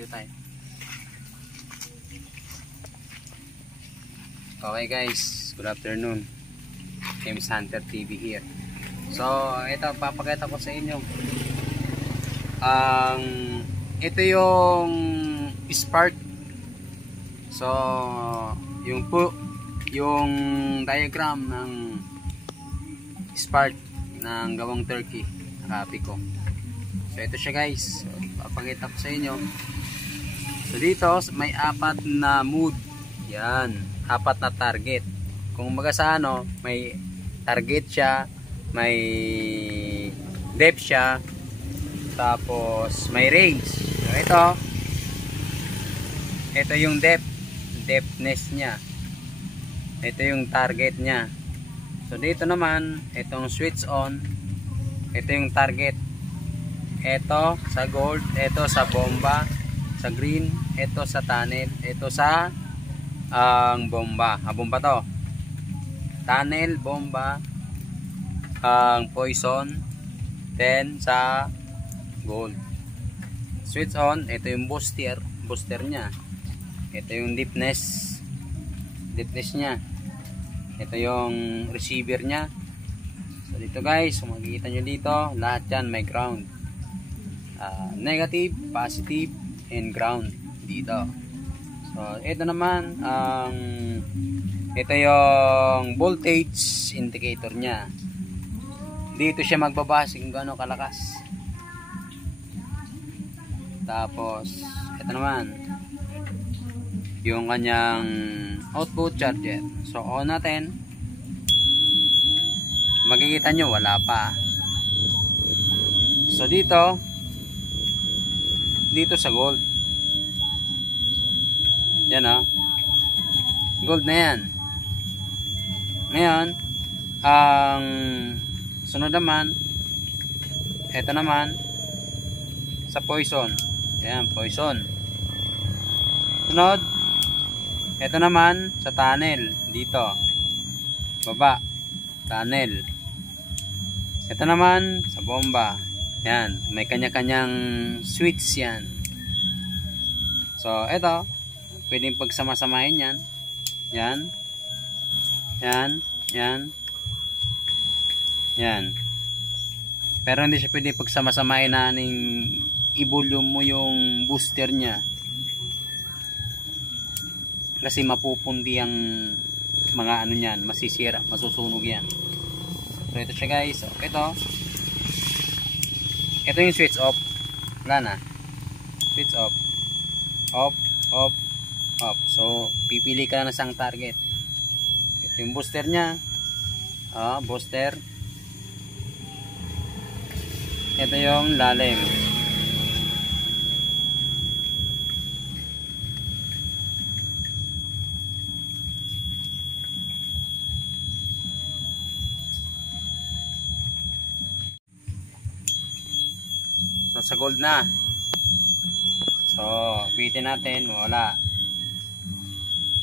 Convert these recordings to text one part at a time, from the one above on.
Dito tayo. Okay guys, good afternoon. James Hunter TV here. So, ito papakita ko sa inyo. Ito yung spark. So, yung diagram ng spark ng gawang turkey, nakapi ko. So, ito siya guys. So, papakita ko sa inyo. So, dito may 4 na mood. Yan, 4 na target. Kung maga sa ano, may target siya, may depth siya, tapos may range. So, ito yung depthness niya. Ito yung target niya. So dito naman, itong switch on, ito yung target. Ito sa gold, ito sa bomba, sa green, ito sa tunnel, ito sa bomba. Bomba to. Tunnel, bomba, poison, then sa gold. Switch on, ito yung booster niya. Ito yung deepness niya. Ito yung receiver niya. So dito guys, kung makikita nyo dito, lahat yan may ground. Negative, positive, and ground dito. So ito naman, ito yung voltage indicator niya. Dito siya magbabase kung gaano kalakas. Tapos ito naman yung kanyang output charger. So on natin, makikita nyo wala pa. So dito sa gold, yan gold na yan. Ngayon ang sunod naman, ito naman sa poison. Yan, poison. Sunod, ito naman sa tunnel, dito baba, tunnel. Ito naman sa bomba. Yan, may kanya-kanyang switch yan. So ito, pwedeng pagsama-samahin yan. Yan. Yan. Yan. Yan. Pero hindi siya pwedeng pagsama-samahin na i-volume mo yung booster niya. Kasi mapupundi ang mga ano niyan, masisira, masusunog yan. So ito siya guys. So, ito yung switch off. Wala na. Switch off. Off, off, off. So pipili ka na ng target. Ito yung booster niya. Booster. Ito yung lalim. So sa gold na. So pitin natin, wala.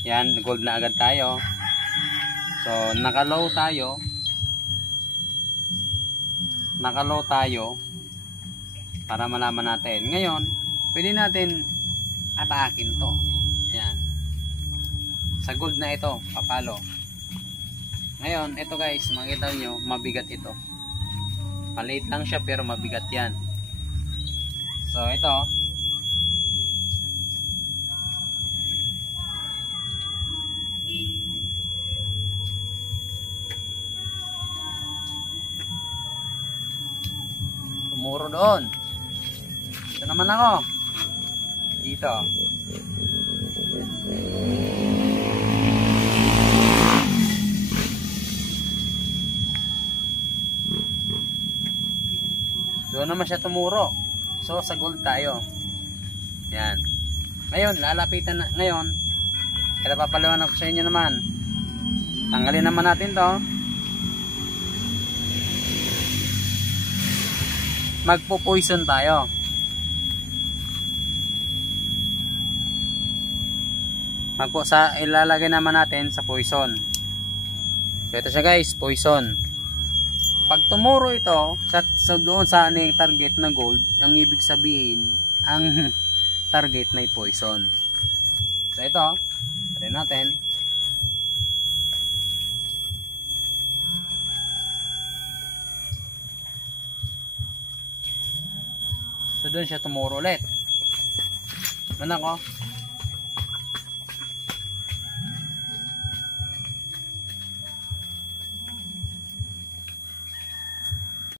Yan, gold na agad tayo. So naka-low tayo. Naka-low tayo para malaman natin. Ngayon, pwede natin atakin to. Yan. Sa gold na ito, papalo. Ngayon, ito guys, makita nyo, mabigat ito. Maliit lang siya pero mabigat yan. So ito, tumuro doon. Ito naman ako dito. Doon naman siya tumuro. So sa gold tayo. Yan. Ngayon, lalapitan na. Ngayon, kaya papaliwanag ko sa inyo naman. Tanggalin naman natin to. Magpo-poison tayo. Ilalagay naman natin sa poison. So ito siya guys, poison. Pag tumuro ito doon sa aning target na gold, ang ibig sabihin, ang target may poison. So ito, try natin. So doon siya tumuro ulit. Anak ko.